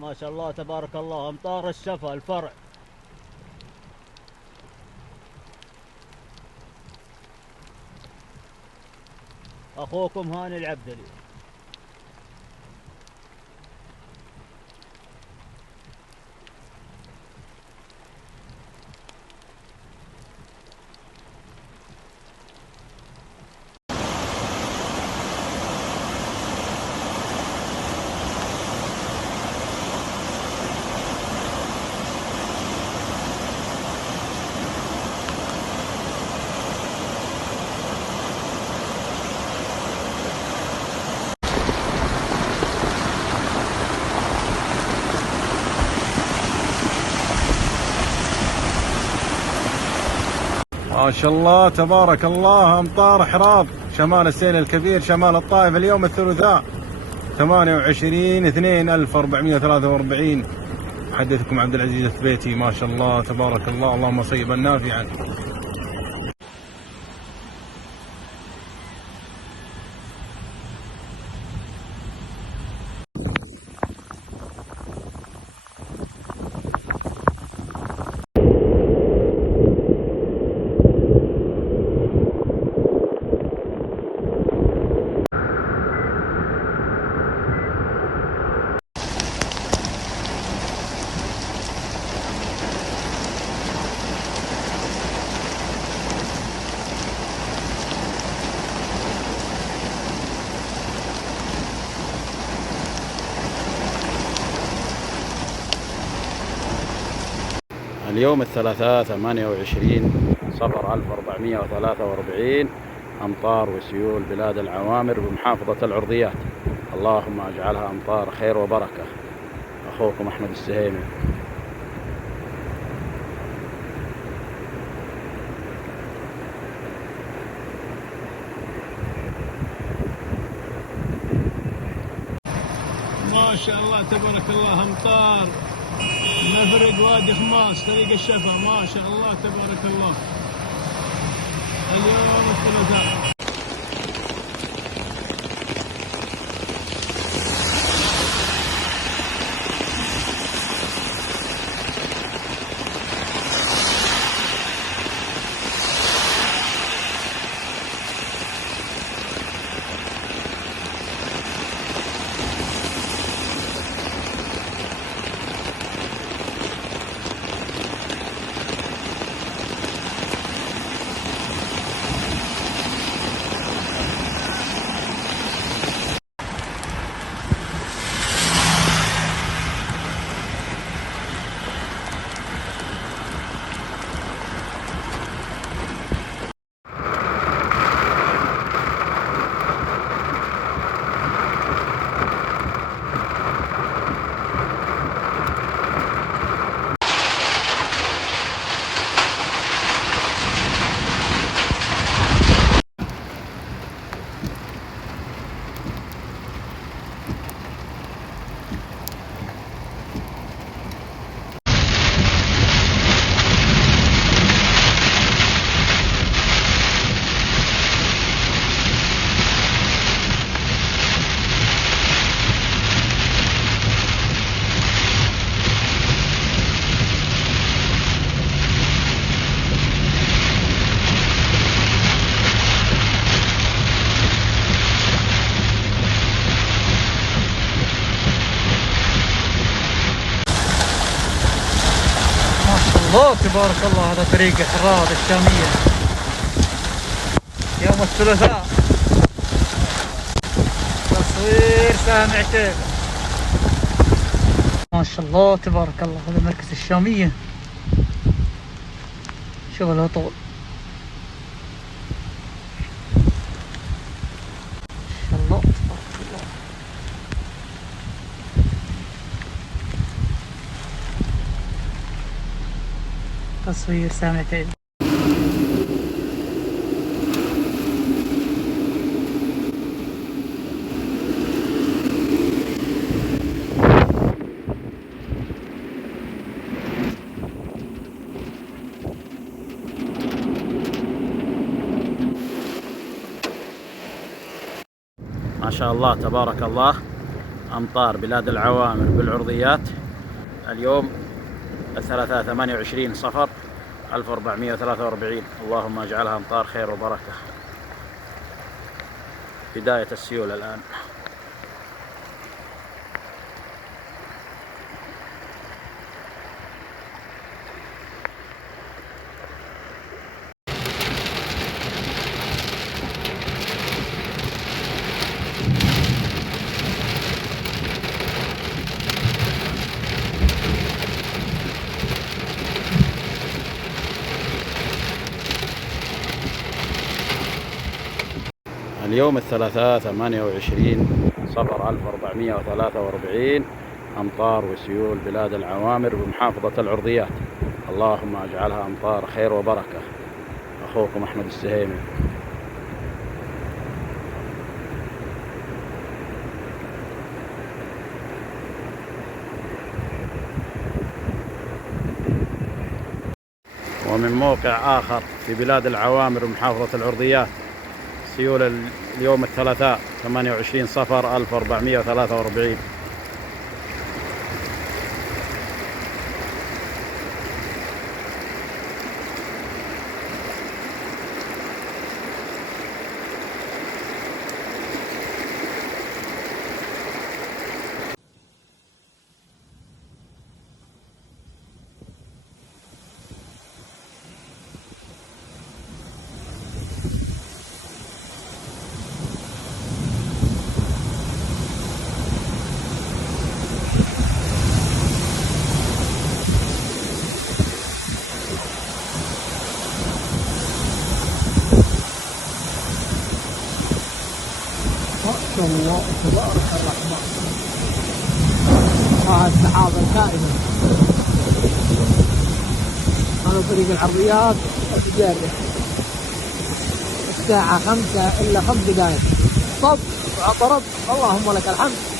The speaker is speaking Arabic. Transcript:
ما شاء الله تبارك الله، امطار الشفا الفرع. اخوكم هاني العبدلي. ما شاء الله تبارك الله، أمطار حراض شمال السيل الكبير شمال الطائف اليوم الثلاثاء 28/2/1443. محدثكم عبد العزيز الثبيتي. ما شاء الله تبارك الله، اللهم صيبا نافعا. اليوم الثلاثاء 28/صفر/1443. أمطار وسيول بلاد العوامر بمحافظة العرضيات، اللهم اجعلها أمطار خير وبركة. أخوكم أحمد السهيمي. ما شاء الله تبارك الله، امطار نفرق وادي خماس طريق الشفا. ما شاء الله تبارك الله، اليوم الثلاثاء. الله تبارك الله، هذا طريق حراض الشامية يوم الثلاثاء. تصوير سامع تيب. ما شاء الله تبارك الله، هذا مركز الشامية. شغله طول. ما شاء الله تبارك الله. تصوير سامع تيب. ما شاء الله تبارك الله، أمطار بلاد العوامر بالعرضيات اليوم الثلاثاء 28 صفر 1443. اللهم اجعلها أمطار خير وبركة. بداية السيول الآن. اليوم الثلاثاء 28 صفر 1443. أمطار وسيول بلاد العوامر بمحافظة العرضيات. اللهم اجعلها أمطار خير وبركة. أخوكم أحمد السهيمي. ومن موقع آخر في بلاد العوامر ومحافظة العرضيات، سيول اليوم الثلاثاء 28 صفر 1443. ما شاء الله تبارك الرحمن. السحابة الكائنة. هذا طريق العرضيات التجارية. الساعة 5 إلا 5 دقائق. صب وعطرب. اللهم لك الحمد.